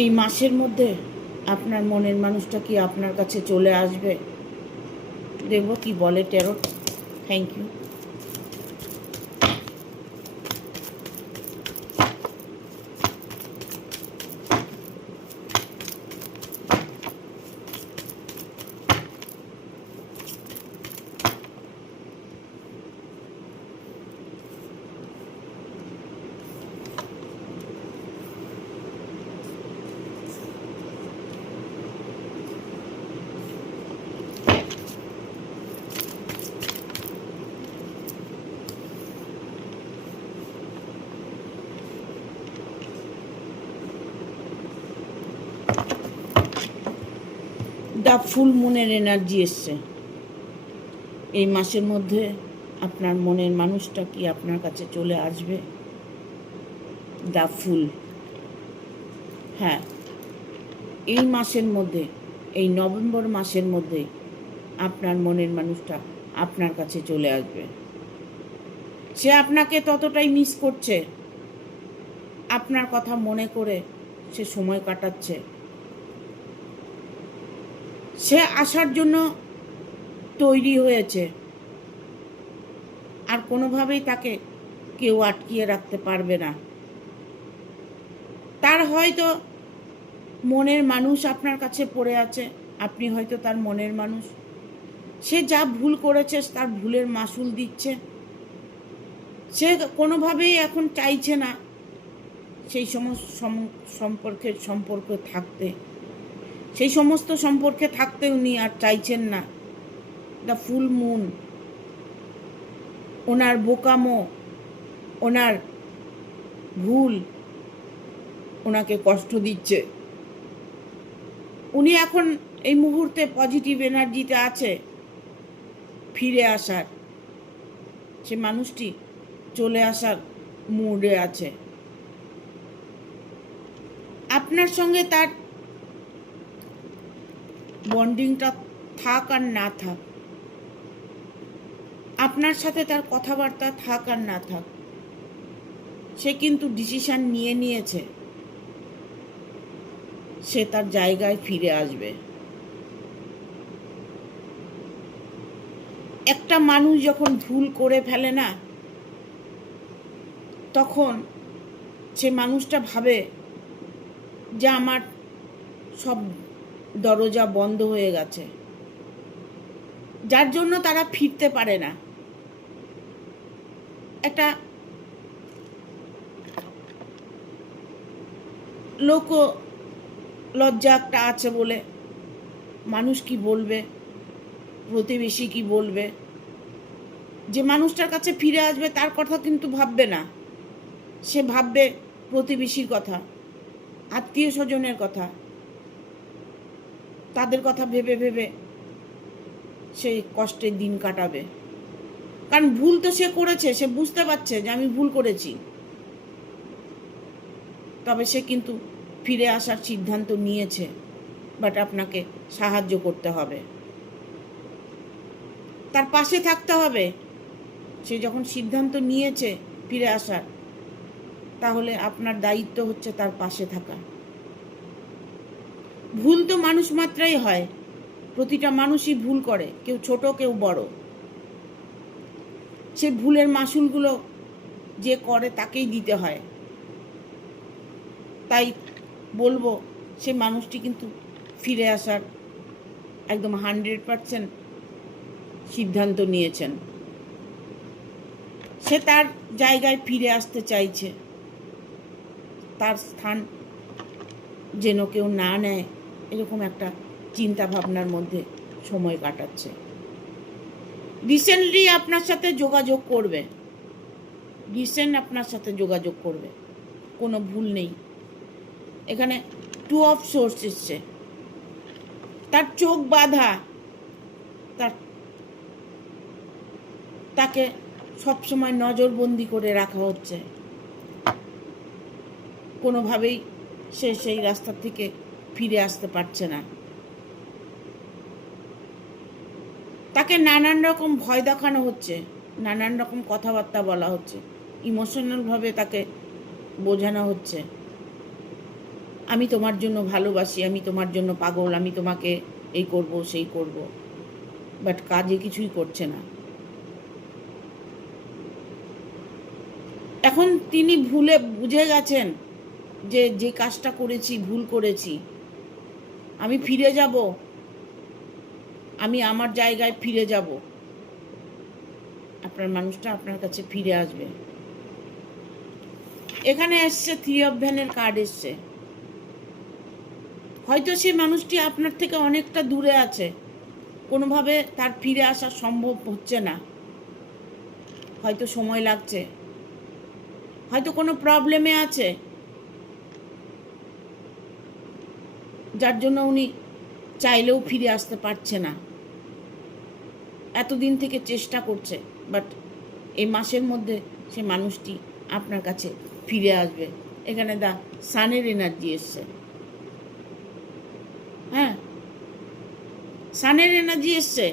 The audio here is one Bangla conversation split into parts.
এই মাসের মধ্যে আপনার মনের মানুষটা কি আপনার কাছে চলে আসবে? দেখব কি বলে tarot. Thank you. The full মুনের এনার্জি এসছে। এই মাসের মধ্যে আপনার মনের মানুষটা কি আপনার কাছে চলে আসবে? দ্য ফুল। হ্যাঁ, এই মাসের মধ্যে, এই নভেম্বর মাসের মধ্যে আপনার মনের মানুষটা আপনার কাছে চলে আসবে। সে আপনাকে ততটাই মিস করছে, আপনার কথা মনে করে সে সময় কাটাচ্ছে। সে আসার জন্য তৈরি হয়েছে, আর কোনোভাবেই তাকে কেউ আটকিয়ে রাখতে পারবে না। তার হয়তো মনের মানুষ আপনার কাছে পড়ে আছে, আপনি হয়তো তার মনের মানুষ। সে যা ভুল করেছে তার ভুলের মাসুল দিচ্ছে। সে কোনোভাবেই এখন চাইছে না সেই সমস্ত সম্পর্কে থাকতে। সেই সমস্ত সম্পর্কে থাকতে উনি আর চাইছেন না। দ্য ফুল মুন ওনার বোকামো, ওনার ভুল ওনাকে কষ্ট দিচ্ছে। উনি এখন এই মুহূর্তে পজিটিভ এনার্জিতে আছে ফিরে আসার। সে মানুষটি চলে আসার মুডে আছে। আপনার সঙ্গে তার বন্ডিংটা থাক আর না থাক, আপনার সাথে তার কথাবার্তা থাক আর না থাক, সে কিন্তু ডিসিশন নিয়ে নিয়েছে সে তার জায়গায় ফিরে আসবে। একটা মানুষ যখন ভুল করে ফেলে না, তখন সে মানুষটা ভাবে যে আমার সব দরজা বন্ধ হয়ে গেছে, যার জন্য তারা ফিরতে পারে না। একটা লোক লজ্জা একটা আছে বলে, মানুষ কি বলবে, প্রতিবেশী কি বলবে, যে মানুষটার কাছে ফিরে আসবে তার কথা কিন্তু ভাববে না। সে ভাববে প্রতিবেশীর কথা, আত্মীয় স্বজনের কথা, তাদের কথা ভেবে ভেবে সেই কষ্টের দিন কাটাবে। কারণ ভুল তো সে করেছে, সে বুঝতে পারছে যে আমি ভুল করেছি। তবে সে কিন্তু ফিরে আসার সিদ্ধান্ত নিয়েছে, বাট আপনাকে সাহায্য করতে হবে, তার পাশে থাকতে হবে। সে যখন সিদ্ধান্ত নিয়েছে ফিরে আসার, তাহলে আপনার দায়িত্ব হচ্ছে তার পাশে থাকা। ভুল তো মানুষ মাত্রাই হয়, প্রতিটা মানুষই ভুল করে, কেউ ছোট কেউ বড়। সে ভুলের মাসুলগুলো যে করে তাকেই দিতে হয়। তাই বলবো সে মানুষটি কিন্তু ফিরে আসার একদম 100% সিদ্ধান্ত নিয়েছেন। সে তার জায়গায় ফিরে আসতে চাইছে, তার স্থান যেন কেউ না নেয় এরকম একটা চিন্তা ভাবনার মধ্যে সময় কাটাচ্ছে। রিসেন্টলি আপনার সাথে যোগাযোগ করবে, আপনার সাথে যোগাযোগ করবে, কোনো ভুল নেই। এখানে 2 অফ সোর্স এসছে। তার চোখ বাঁধা, তাকে সবসময় নজরবন্দি করে রাখা হচ্ছে। কোনোভাবেই সে সেই রাস্তা থেকে ফিরে আসতে পারছে না। তাকে নানান রকম ভয় দেখানো হচ্ছে, নানান রকম কথাবার্তা বলা হচ্ছে, ইমোশনালভাবে তাকে বোঝানো হচ্ছে। আমি তোমার জন্য ভালোবাসি, আমি তোমার জন্য পাগল, আমি তোমাকে এই করব সেই করব, বাট কাজে কিছুই করছে না। এখন তিনি বুঝে গেছেন যে যে কাজটা করেছি ভুল করেছি, আমি ফিরে যাব, আমি আমার জায়গায় ফিরে যাব, আপনার মানুষটা আপনার কাছে ফিরে আসবে। এখানে এসছে 3 অফ ভ্যানের কার্ড এসছে। হয়তো সেই মানুষটি আপনার থেকে অনেকটা দূরে আছে, কোনোভাবে তার ফিরে আসা সম্ভব হচ্ছে না, হয়তো সময় লাগছে, হয়তো কোনো প্রবলেমে আছে, যার জন্য উনি চাইলেও ফিরে আসতে পারছে না। এতদিন থেকে চেষ্টা করছে, বাট এই মাসের মধ্যে সে মানুষটি আপনার কাছে ফিরে আসবে। এখানে দা সানের এনার্জি এসছে। হ্যাঁ, সানের এনার্জি এসছে।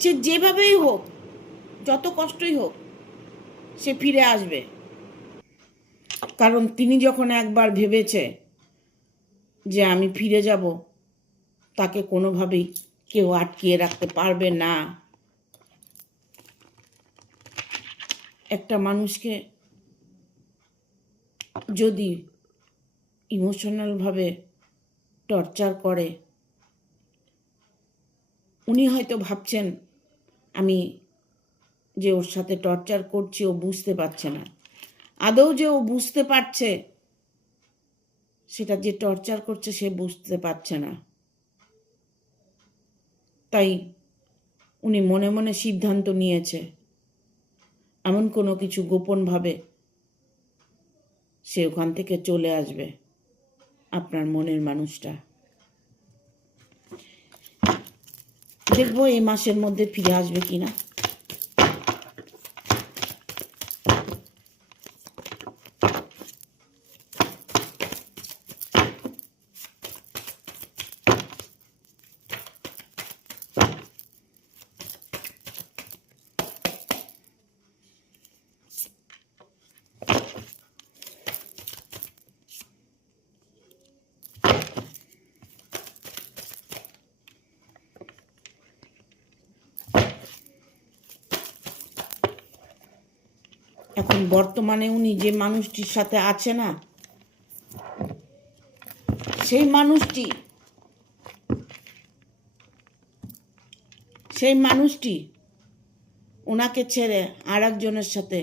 সে যেভাবেই হোক, যত কষ্টই হোক, সে ফিরে আসবে। কারণ তিনি যখন একবার ভেবেছে যে আমি ফিরে যাব, তাকে কোনোভাবেই কেউ আটকিয়ে রাখতে পারবে না। একটা মানুষকে যদি ইমোশনালভাবে টর্চার করে, উনি হয়তো ভাবছেন আমি যে ওর সাথে টর্চার করছি ও বুঝতে পারছে না। আদৌ যে ও বুঝতে পারছে, সেটা যে টর্চার করছে সে বুঝতে পারছে না। তাই উনি মনে মনে সিদ্ধান্ত নিয়েছে এমন কোনো কিছু গোপনভাবে সে ওখান থেকে চলে আসবে, আপনার মনের মানুষটা। দেখবো এই মাসের মধ্যে ফিরে আসবে কিনা। এখন বর্তমানে উনি যে মানুষটির সাথে আছে না, সেই মানুষটি ওনাকে ছেড়ে আর একজনের সাথে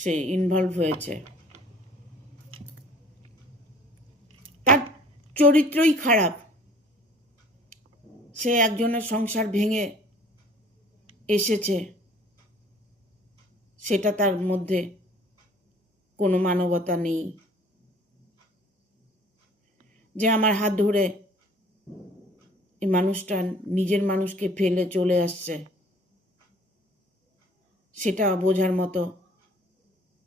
সে ইনভলভ হয়েছে। তার চরিত্রই খারাপ। সে একজনের সংসার ভেঙে এসেছে, সেটা তার মধ্যে কোনো মানবতা নেই। যে আমার হাত ধরে এই মানুষটা নিজের মানুষকে ফেলে চলে আসছে, সেটা বোঝার মতো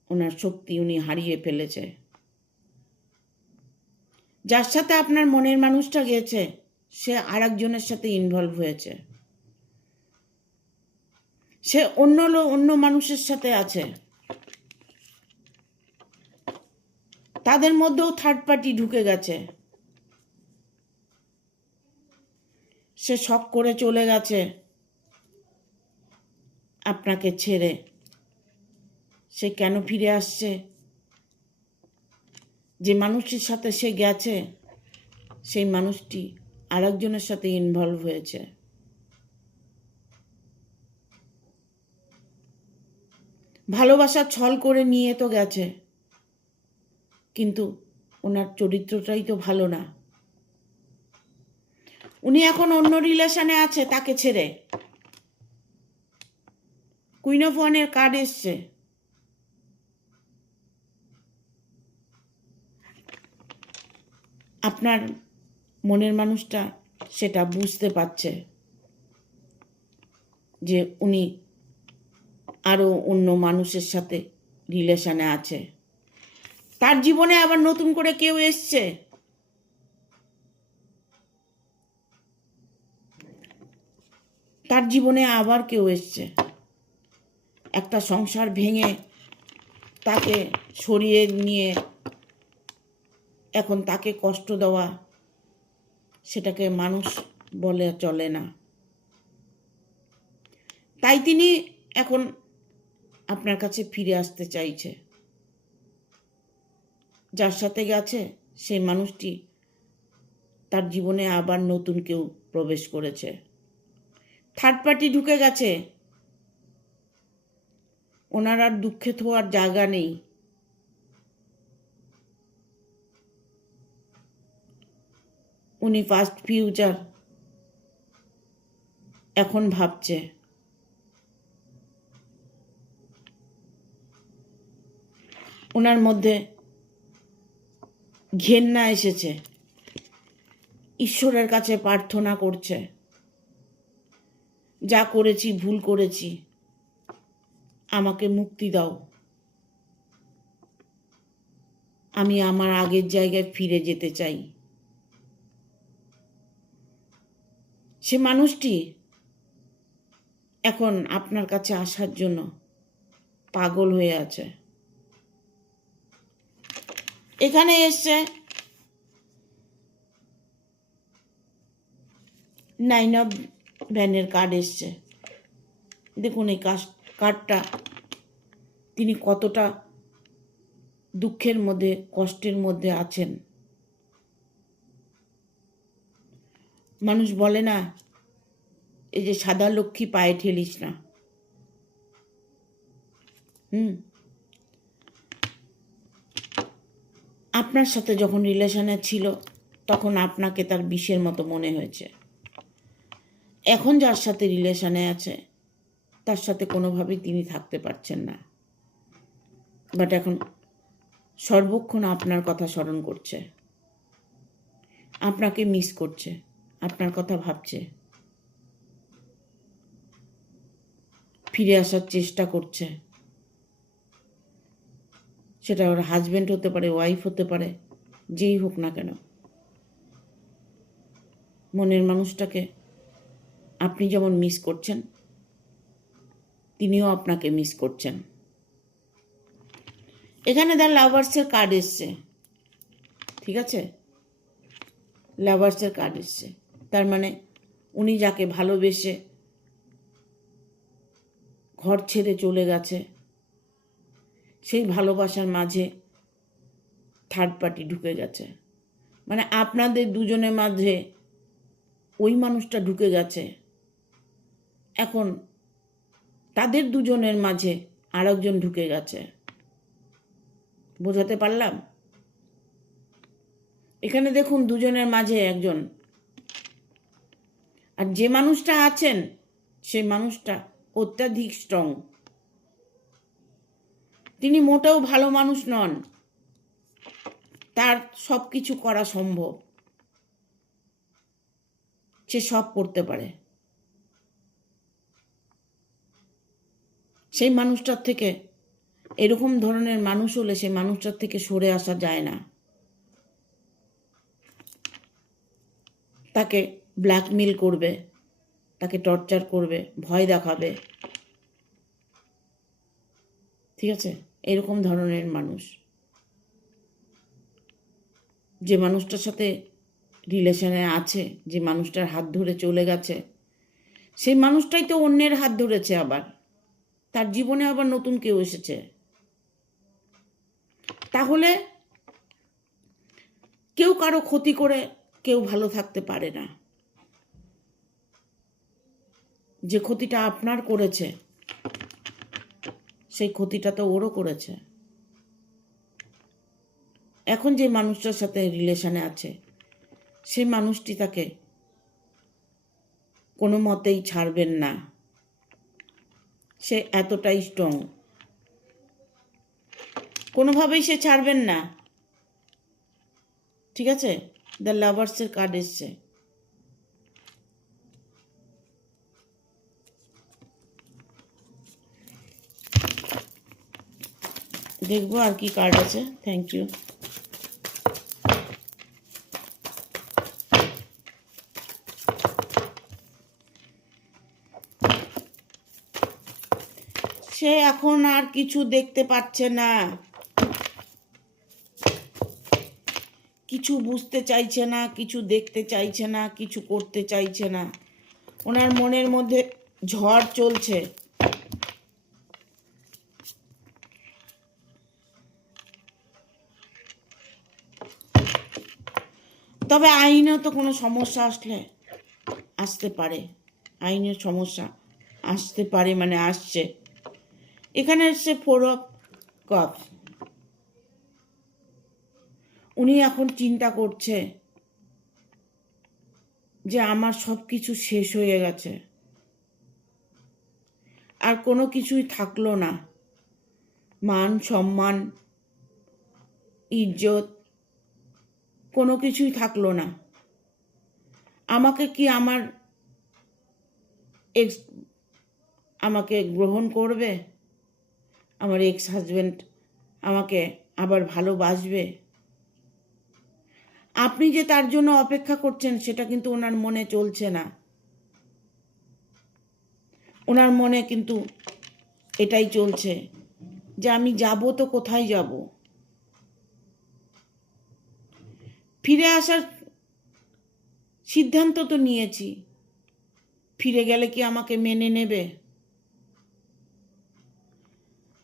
ওনার শক্তি উনি হারিয়ে ফেলেছে। যার সাথে আপনার মনের মানুষটা গেছে, সে আর একজনের সাথে ইনভলভ হয়েছে। সে অন্য মানুষের সাথে আছে। তাদের মধ্যেও থার্ড পার্টি ঢুকে গেছে। সে শখ করে চলে গেছে আপনাকে ছেড়ে। সে কেন ফিরে আসছে? যে মানুষটির সাথে সে গেছে, সেই মানুষটি আরেকজনের সাথে ইনভলভ হয়েছে। ভালোবাসা ছল করে নিয়ে তো গেছে, কিন্তু ওনার চরিত্রটাই তো ভালো না। উনি এখন অন্য রিলেশনে আছে তাকে ছেড়ে। কুইন অফ ওয়ানের কার্ড এসছে। আপনার মনের মানুষটা সেটা বুঝতে পারছে যে উনি আরো অন্য মানুষের সাথে রিলেশনে আছে। তার জীবনে আবার নতুন করে কেউ এসছে। তার জীবনে আবার কেউ এসছে। একটা সংসার ভেঙে তাকে সরিয়ে নিয়ে এখন তাকে কষ্ট দেওয়া, সেটাকে মানুষ বলে চলে না। তাই তিনি এখন আপনার কাছে ফিরে আসতে চাইছে। যার সাথে গেছে সেই মানুষটি তার জীবনে আবার নতুন কেউ প্রবেশ করেছে, থার্ড পার্টি ঢুকে গেছে। ওনার আর দুঃখে থাকার জায়গা নেই। উনি ফার্স্ট ফিউচার এখন ভাবছে। ওনার মধ্যে ঘেন্না এসেছে, ঈশ্বরের কাছে প্রার্থনা করছে, যা করেছি ভুল করেছি, আমাকে মুক্তি দাও, আমি আমার আগের জায়গায় ফিরে যেতে চাই। সে মানুষটি এখন আপনার কাছে আসার জন্য পাগল হয়ে আছে। এখানে এসছে 9 অফ ভ্যানের কার্ড এসছে। দেখুন এই কার্ডটা তিনি কতটা দুঃখের মধ্যে, কষ্টের মধ্যে আছেন। মানুষ বলে না, এই যে সাদা লক্ষ্মী পায়ে ঠেলিস না। আপনার সাথে যখন রিলেশনে ছিল তখন আপনাকে তার বিষের মতো মনে হয়েছে। এখন যার সাথে রিলেশনে আছে তার সাথে কোনোভাবেই তিনি থাকতে পারছেন না, বাট এখন সর্বক্ষণ আপনার কথা স্মরণ করছে, আপনাকে মিস করছে, আপনার কথা ভাবছে, ফিরে আসার চেষ্টা করছে। সেটা ওর হাজব্যান্ড হতে পারে, ওয়াইফ হতে পারে, যেই হোক না কেন। মনের মানুষটাকে আপনি যেমন মিস করছেন, তিনিও আপনাকে মিস করছেন। এখানে দ্য লাভার্সের কার্ড এসছে, ঠিক আছে? লাভার্সের কার্ড এসছে, তার মানে উনি যাকে ভালোবেসে ঘর ছেড়ে চলে গেছে, সেই ভালোবাসার মাঝে থার্ড পার্টি ঢুকে গেছে। মানে আপনাদের দুজনের মাঝে ওই মানুষটা ঢুকে গেছে। এখন তাদের দুজনের মাঝে আরেকজন ঢুকে গেছে। বোঝাতে পারলাম? এখানে দেখুন দুজনের মাঝে একজন, আর যে মানুষটা আছেন সেই মানুষটা অত্যাধিক স্ট্রং। তিনি মোটেও ভালো মানুষ নন, তার সব কিছু করা সম্ভব, সে সব করতে পারে। সেই মানুষটার থেকে, এরকম ধরনের মানুষ হলে সেই মানুষটার থেকে সরে আসা যায় না। তাকে ব্ল্যাকমেল করবে, তাকে টর্চার করবে, ভয় দেখাবে, ঠিক আছে? এরকম ধরনের মানুষ। যে মানুষটার সাথে রিলেশনে আছে, যে মানুষটার হাত ধরে চলে গেছে, সেই মানুষটাই তো অন্যের হাত ধরেছে, আবার তার জীবনে আবার নতুন কেউ এসেছে। তাহলে কেউ কারো ক্ষতি করে কেউ ভালো থাকতে পারে না। যে ক্ষতিটা আপনার করেছে সেই ক্ষতিটা তো ওরও করেছে। এখন যে মানুষটার সাথে রিলেশনে আছে সেই মানুষটি তাকে কোনো মতেই ছাড়বেন না, সে এতটাই স্ট্রং, কোনোভাবেই সে ছাড়বেন না, ঠিক আছে? দ্য লাভার্সের কার্ড এসছে। দেখবো আর কি কার্ড আছে। Thank you. সে এখন আর কিছু দেখতে পাচ্ছে না। কিছু বুঝতে চাইছে না, কিছু দেখতে চাইছে না, কিছু করতে চাইছে না। ওনার মনের মধ্যে ঝড় চলছে। তবে আইনত কোনো সমস্যা আসতে পারে, আইনের সমস্যা আসতে পারে, মানে আসছে। এখানে এসছে 4 অফ কাপস। উনি এখন চিন্তা করছে যে আমার সব কিছু শেষ হয়ে গেছে, আর কোনো কিছুই থাকলো না। মান সম্মান ইজ্জত কোনো কিছুই থাকলো না। আমাকে কি আমার এক্স আমাকে গ্রহণ করবে? আমার এক্স হাজব্যান্ড আমাকে আবার ভালোবাসবে? আপনি যে তার জন্য অপেক্ষা করছেন সেটা কিন্তু ওনার মনে চলছে না। ওনার মনে কিন্তু এটাই চলছে যে আমি যাব তো কোথায় যাব? ফিরে আসার সিদ্ধান্ত তো নিয়েছি, ফিরে গেলে কি আমাকে মেনে নেবে?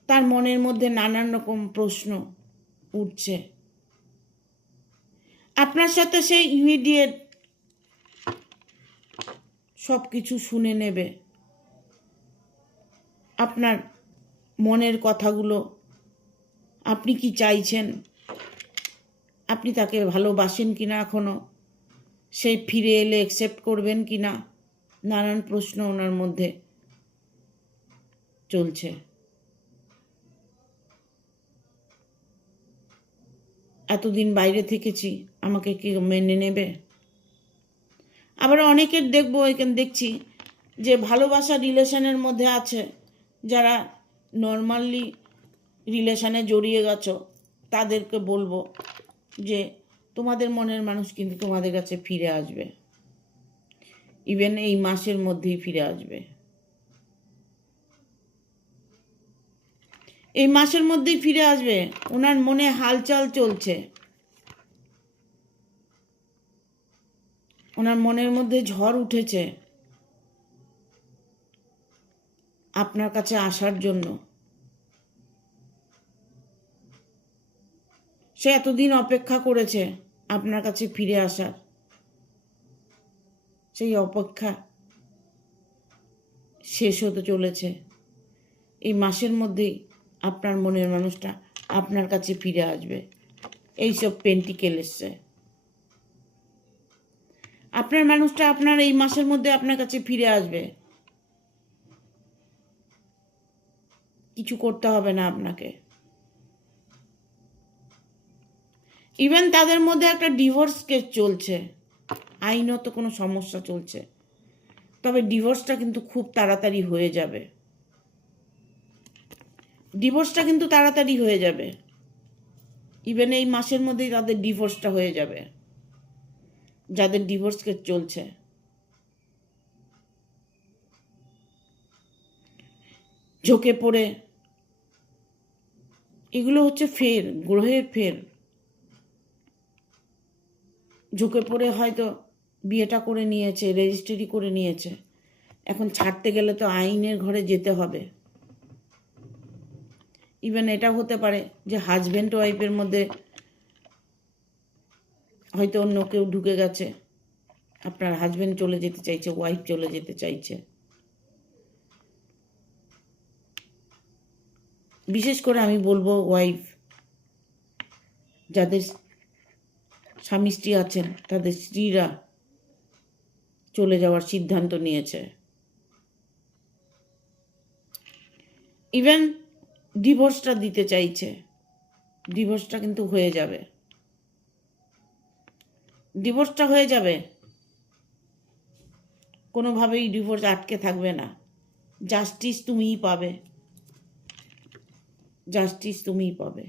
তার মনের মধ্যে নানান রকম প্রশ্ন উঠছে। আপনার সাথে সে ইমিডিয়েট সব কিছু শুনে নেবে। আপনার মনের কথাগুলো, আপনি কি চাইছেন, আপনি তাকে ভালোবাসেন কিনা এখনো, সে ফিরে এলে অ্যাকসেপ্ট করবেন কিনা, নানান প্রশ্ন ওনার মধ্যে চলছে। এতদিন বাইরে থেকেছি, আমাকে কি মেনে নেবে? আবার অনেকের দেখছি যে ভালোবাসা রিলেশনের মধ্যে আছে, যারা নর্মালি রিলেশনে জড়িয়ে গেছো, তাদেরকে বলবো যে তোমাদের মনের মানুষ কিন্তু তোমাদের কাছে ফিরে আসবে। ইভেন এই মাসের মধ্যেই ফিরে আসবে। এই মাসের মধ্যেই ফিরে আসবে। ওনার মনে হালচাল চলছে, ওনার মনের মধ্যে ঝড় উঠেছে আপনার কাছে আসার জন্য। সে এতদিন অপেক্ষা করেছে আপনার কাছে ফিরে আসার। সেই অপেক্ষা শেষ হতে চলেছে। এই মাসের মধ্যেই আপনার মনের মানুষটা আপনার কাছে ফিরে আসবে। এইসব পেন্টিকেল এসছে। আপনার মানুষটা আপনার এই মাসের মধ্যে আপনার কাছে ফিরে আসবে। কিছু করতে হবে না আপনাকে। ইভেন তাদের মধ্যে একটা ডিভোর্স কেস চলছে, আইনত কোনো সমস্যা চলছে, তবে ডিভোর্সটা কিন্তু খুব তাড়াতাড়ি হয়ে যাবে। ডিভোর্সটা কিন্তু তাড়াতাড়ি হয়ে যাবে। ইভেন এই মাসের মধ্যেই তাদের ডিভোর্সটা হয়ে যাবে, যাদের ডিভোর্স কেস চলছে। ঝোঁকে পড়ে, এগুলো হচ্ছে ফের, গ্রহের ফের। ঝুঁকে পড়ে হয়তো বিয়েটা করে নিয়েছে, রেজিস্ট্রি করে নিয়েছে, এখন ছাড়তে গেলে তো আইনের ঘরে যেতে হবে। ইভেন এটা হতে পারে যে হাজব্যান্ড ওয়াইফের মধ্যে হয়তো অন্য কেউ ঢুকে গেছে। আপনার হাজব্যান্ড চলে যেতে চাইছে, ওয়াইফ চলে যেতে চাইছে। বিশেষ করে আমি বলবো ওয়াইফ, যাদের স্বামী স্ত্রী আছেন, তাদের স্ত্রীরা চলে যাওয়ার সিদ্ধান্ত নিয়েছে। ইভেন ডিভোর্সটা দিতে চাইছে, ডিভোর্সটা কিন্তু হয়ে যাবে। ডিভোর্সটা হয়ে যাবে, কোনোভাবেই ডিভোর্স আটকে থাকবে না। জাস্টিস তুমিই পাবে, জাস্টিস তুমিই পাবে।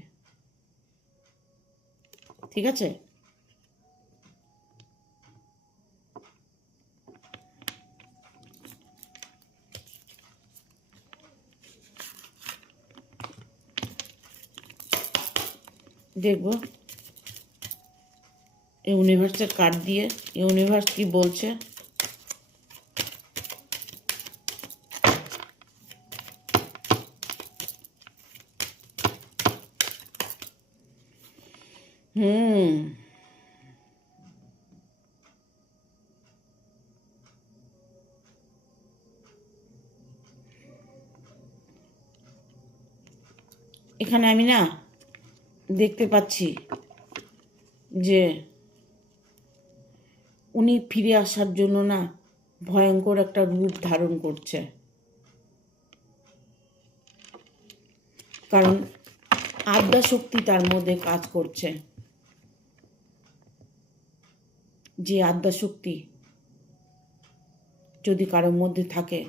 ঠিক আছে? দেখব ইউনিভার্সের কার্ড দিয়ে ইউনিভার্স কি বলছে এখানে আমি না দেখতে পাচ্ছি যে উনি ফিরে আসার জন্য না ভয়ঙ্কর একটা রূপ ধারণ করছে, কারণ আদ্যা শক্তি তার মধ্যে কাজ করছে। যে আদ্যা শক্তি যদি কারোর মধ্যে থাকে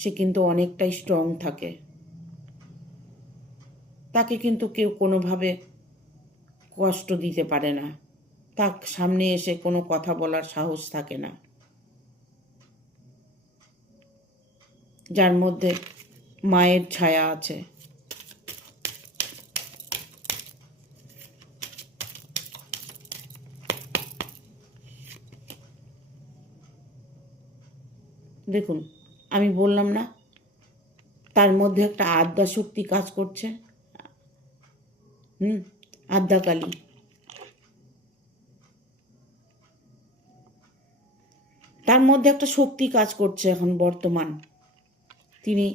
সে কিন্তু অনেকটাই স্ট্রং থাকে। তাকে কিন্তু কেউ কোনোভাবে কষ্ট দিতে পারে না, তার সামনে এসে কোনো কথা বলার সাহস থাকে না। যার মধ্যে মায়ের ছায়া আছে। দেখুন, আমি বললাম না তার মধ্যে একটা আদ্যা শক্তি কাজ করছে। আদ্যা কালী। তার মধ্যে একটা শক্তি কাজ করছে এখন বর্তমান। তিনি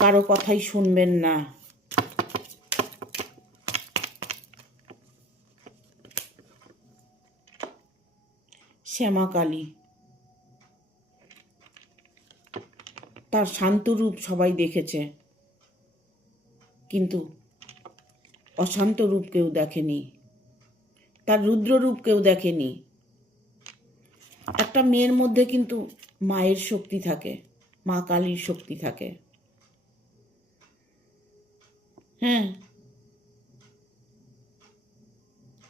কারো কথাই শুনবেন না। শ্যামা কালী। তার শান্ত রূপ সবাই দেখেছে, কিন্তু অশান্ত রূপ কেউ দেখেনি, তার রুদ্র রূপ কেউ দেখেনি। একটা মেয়ের মধ্যে কিন্তু মায়ের শক্তি থাকে, মা কালীর শক্তি থাকে। হ্যাঁ,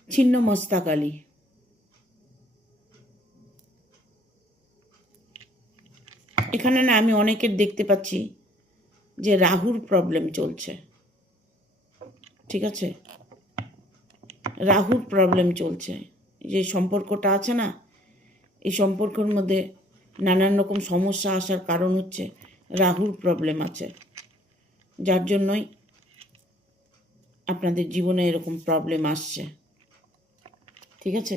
ছিন্নমস্তা কালী। এখানে না আমি অনেকের দেখতে পাচ্ছি যে রাহুর প্রবলেম চলছে। ঠিক আছে, রাহুর প্রবলেম চলছে। যে সম্পর্কটা আছে না, এই সম্পর্কের মধ্যে নানান রকম সমস্যা আসার কারণ হচ্ছে রাহুর প্রবলেম আছে, যার জন্যই আপনাদের জীবনে এরকম প্রবলেম আসছে। ঠিক আছে,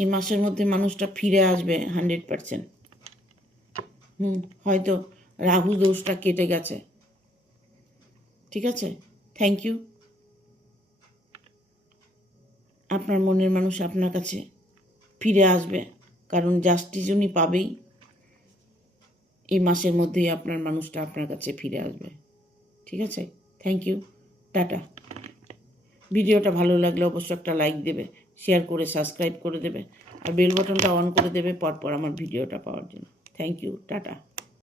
এই মাসের মধ্যে মানুষটা ফিরে আসবে 100%। হয়তো রাহু দোষটা কেটে গেছে। ঠিক আছে, থ্যাংক ইউ। আপনার মনের মানুষ আপনার কাছে ফিরে আসবে, কারণ জাস্টিস উনি পাবেই। এই মাসের মধ্যেই আপনার মানুষটা আপনার কাছে ফিরে আসবে। ঠিক আছে, থ্যাংক ইউ, টাটা। ভিডিওটা ভালো লাগলে অবশ্যই একটা লাইক দেবে, শেয়ার করে সাবস্ক্রাইব করে দেবে, আর বেল বাটনটা অন করে দেবে পরপর আমার ভিডিওটা পাওয়ার জন্য। Thank you, tata.